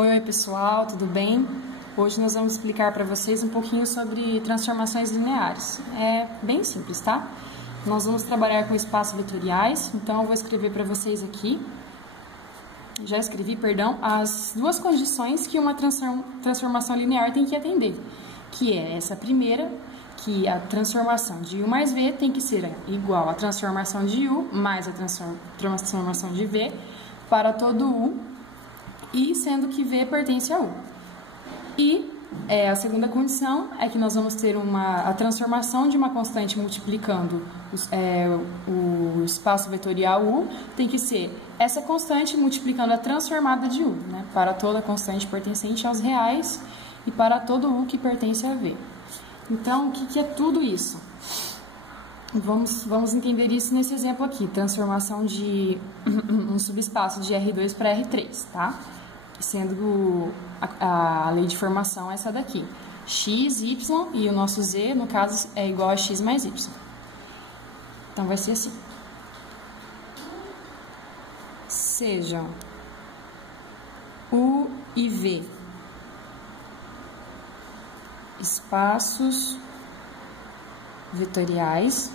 Oi pessoal, tudo bem? Hoje nós vamos explicar para vocês um pouquinho sobre transformações lineares. É bem simples, tá? Nós vamos trabalhar com espaços vetoriais, então eu vou escrever para vocês aqui, já escrevi, perdão, as duas condições que uma transformação linear tem que atender, que é essa primeira, que a transformação de U mais V tem que ser igual à transformação de U mais a transformação de V para todo U, e sendo que V pertence a U. E a segunda condição é que nós vamos ter a transformação de uma constante multiplicando o espaço vetorial U, tem que ser essa constante multiplicando a transformada de U, né, para toda constante pertencente aos reais e para todo U que pertence a V. Então, o que é tudo isso? Vamos entender isso nesse exemplo aqui, transformação de um subespaço de R2 para R3, tá? Sendo a lei de formação essa daqui, x, y, e o nosso z, no caso, é igual a x mais y. Então, vai ser assim. Sejam U e V espaços vetoriais,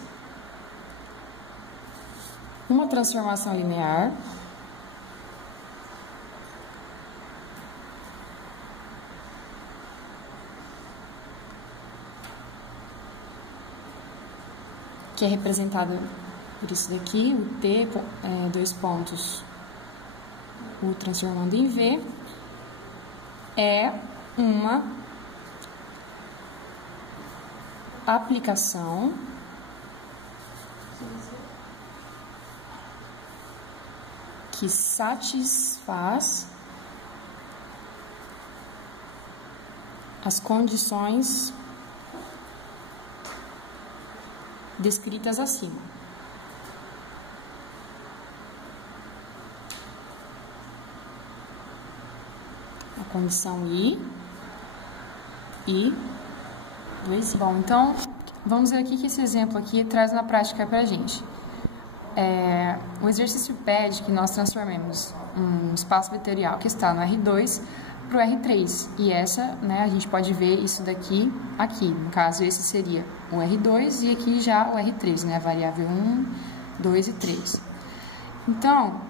uma transformação linear que é representada por isso daqui, o T, dois pontos, U transformando em V, é uma aplicação que satisfaz as condições descritas acima. A condição I e 2I. Bom, então, vamos ver aqui que esse exemplo aqui traz na prática pra gente. O exercício pede que nós transformemos um espaço vetorial que está no R2 para o R3. E a gente pode ver isso daqui, aqui. No caso, esse seria o R2 e aqui já o R3, né? A variável 1, 2 e 3. Então,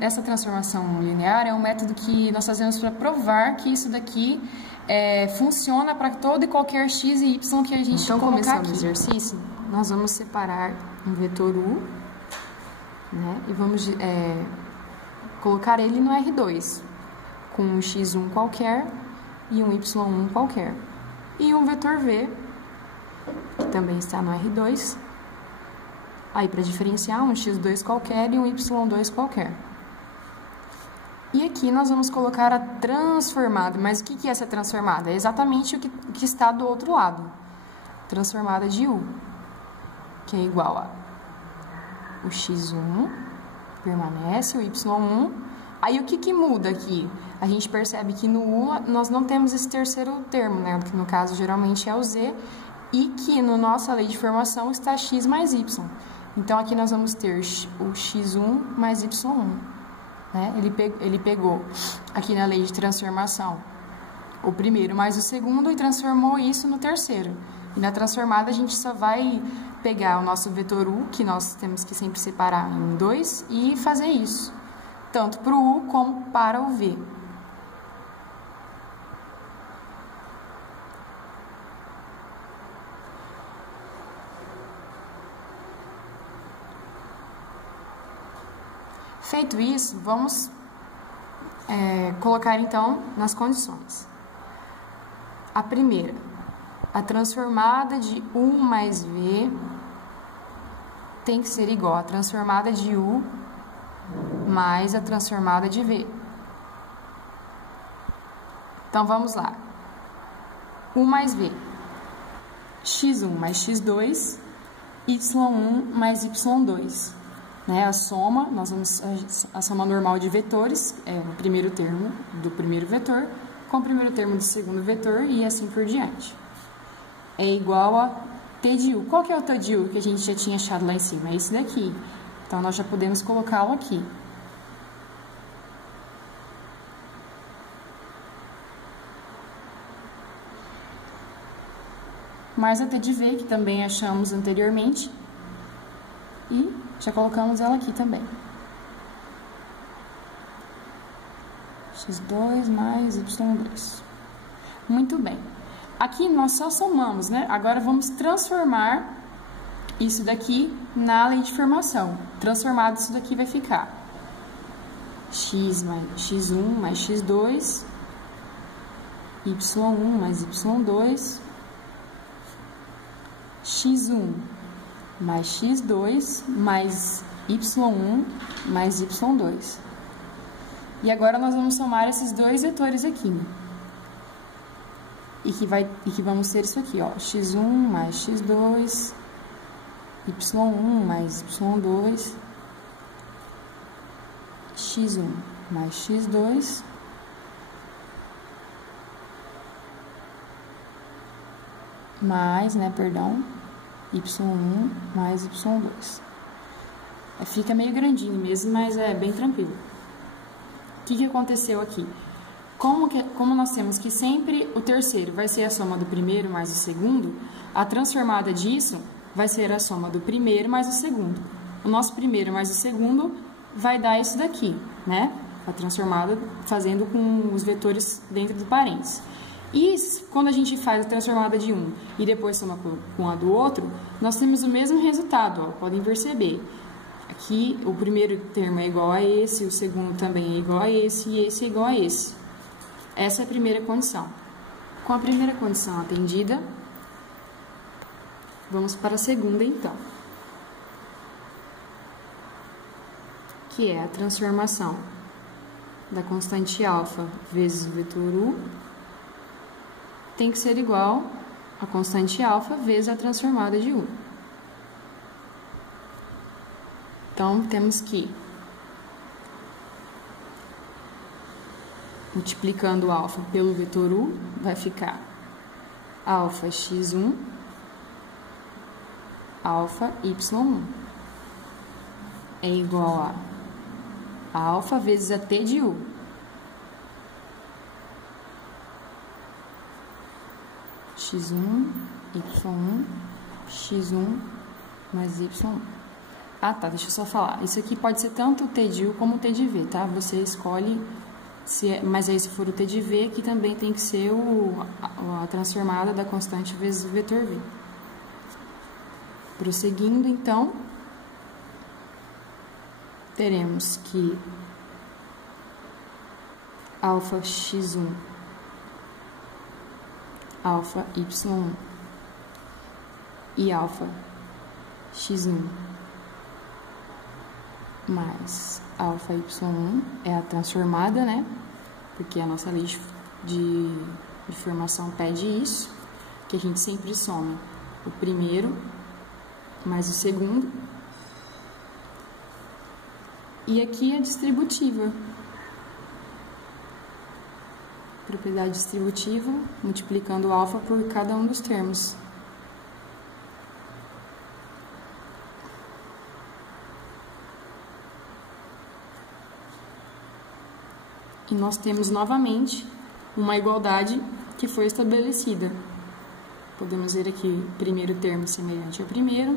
essa transformação linear é um método que nós fazemos para provar que isso daqui funciona para todo e qualquer x e y que a gente colocar aqui. Então, começando o exercício, nós vamos separar um vetor U, né? E vamos colocar ele no R2, com um x1 qualquer e um y1 qualquer. E um vetor V, que também está no R2, aí para diferenciar, um x2 qualquer e um y2 qualquer. E aqui nós vamos colocar a transformada. Mas o que é essa transformada? É exatamente o que está do outro lado. Transformada de U, que é igual a o x1 permanece, o y1. Aí o que muda aqui? A gente percebe que no U nós não temos esse terceiro termo, né? Porque no caso geralmente é o z, e que na nossa lei de formação está x mais y. Então aqui nós vamos ter o x1 mais y1. Né? Ele pegou aqui na lei de transformação o primeiro mais o segundo e transformou isso no terceiro. E na transformada a gente só vai pegar o nosso vetor U, que nós temos que sempre separar em 2, e fazer isso, tanto para o U como para o V. Feito isso, vamos colocar então nas condições. A primeira, a transformada de U mais V tem que ser igual à transformada de U mais a transformada de V. Então, vamos lá. U mais V. x1 mais x2, y1 mais y2. Né? A soma, a soma normal de vetores é o primeiro termo do primeiro vetor com o primeiro termo do segundo vetor e assim por diante. É igual a T de U. Qual que é o T de U que a gente já tinha achado lá em cima? É esse daqui. Então, nós já podemos colocá-lo aqui. mais a t de v, que também achamos anteriormente, e já colocamos ela aqui também. x2 mais y2. Muito bem. Aqui nós só somamos, né? Agora vamos transformar isso daqui na lei de formação. Transformado, isso daqui vai ficar x1 mais x2, y1 mais y2, x1 mais x2 mais y1 mais y2. E agora nós vamos somar esses dois vetores aqui. E que vamos ter isso aqui, ó, x1 mais x2, y1 mais y2, x1 mais x2, mais, né, perdão, y1 mais y2. Fica meio grandinho mesmo, mas é bem tranquilo. O que aconteceu aqui? Como nós temos que sempre o terceiro vai ser a soma do primeiro mais o segundo, a transformada disso vai ser a soma do primeiro mais o segundo. O nosso primeiro mais o segundo vai dar isso daqui, né? A transformada fazendo com os vetores dentro do parênteses. E quando a gente faz a transformada de um e depois soma com a do outro, nós temos o mesmo resultado, ó, podem perceber. Aqui o primeiro termo é igual a esse, o segundo também é igual a esse e esse é igual a esse. Essa é a primeira condição. Com a primeira condição atendida, vamos para a segunda, então. Que é a transformação da constante alfa vezes o vetor u tem que ser igual a constante alfa vezes a transformada de u. Então, temos que, multiplicando o alfa pelo vetor u, vai ficar alfa x1, alfa y1. É igual a alfa vezes a t de u. x1, y1, x1 mais y1. Ah, tá, deixa eu só falar. Isso aqui pode ser tanto o t de u como o t de v, tá? Você escolhe, mas aí se for o t de v, aqui também tem que ser a transformada da constante vezes o vetor v. Prosseguindo, então, teremos que alfa x1, alfa y1 e alfa x1 mais alfa y1 é a transformada, né? Porque a nossa lei de formação pede isso, que a gente sempre soma o primeiro mais o segundo. E aqui a distributiva. Propriedade distributiva, multiplicando o alfa por cada um dos termos. E nós temos novamente uma igualdade que foi estabelecida. Podemos ver aqui o primeiro termo semelhante ao primeiro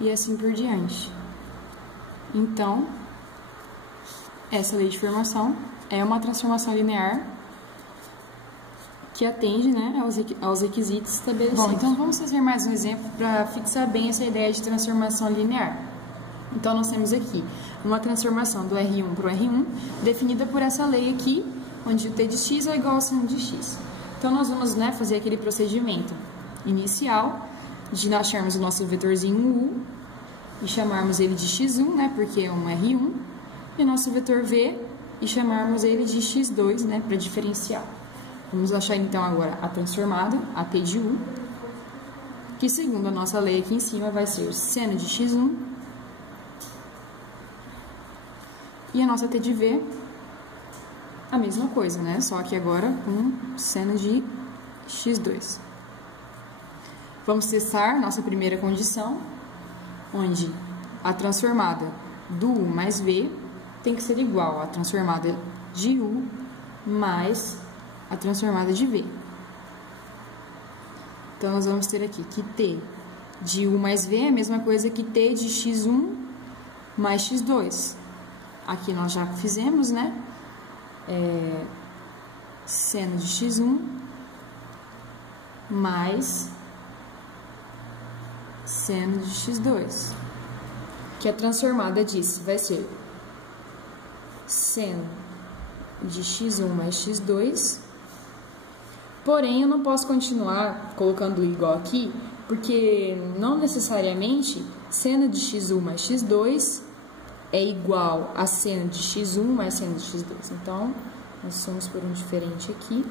e assim por diante. Então, essa lei de formação é uma transformação linear que atende, né, aos requisitos estabelecidos. Bom, então vamos fazer mais um exemplo para fixar bem essa ideia de transformação linear. Então, nós temos aqui uma transformação do R1 para o R1, definida por essa lei aqui, onde o t de x é igual a seno de x. Então, nós vamos, né, fazer aquele procedimento inicial de nós acharmos o nosso vetorzinho u e chamarmos ele de x1, né, porque é um R1, e o nosso vetor v e chamarmos ele de x2, né, para diferenciar. Vamos achar, então, agora a transformada, a t de u, que, segundo a nossa lei aqui em cima, vai ser seno de x1, e a nossa t de v, a mesma coisa, né? Só que agora com seno de x2. Vamos testar nossa primeira condição, onde a transformada do u mais v tem que ser igual à transformada de u mais a transformada de v. Então, nós vamos ter aqui que t de u mais v é a mesma coisa que t de x1 mais x2. Aqui nós já fizemos, né? Seno de x1 mais seno de x2. Que a transformada disso vai ser seno de x1 mais x2. Porém, eu não posso continuar colocando igual aqui, porque não necessariamente seno de x1 mais x2 é igual a seno de x1 mais seno de x2. Então, nós vamos por um diferente aqui.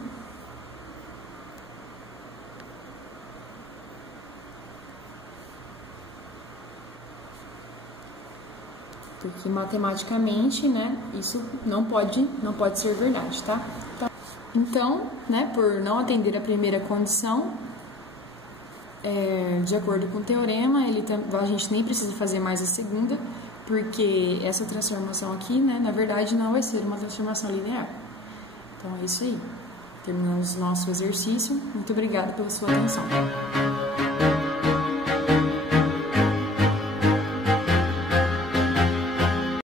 Porque matematicamente, né, isso não pode ser verdade, tá? Então, né, por não atender a primeira condição, de acordo com o teorema, a gente nem precisa fazer mais a segunda, porque essa transformação aqui, né, na verdade, não vai ser uma transformação linear. Então, é isso aí. Terminamos o nosso exercício. Muito obrigada pela sua atenção.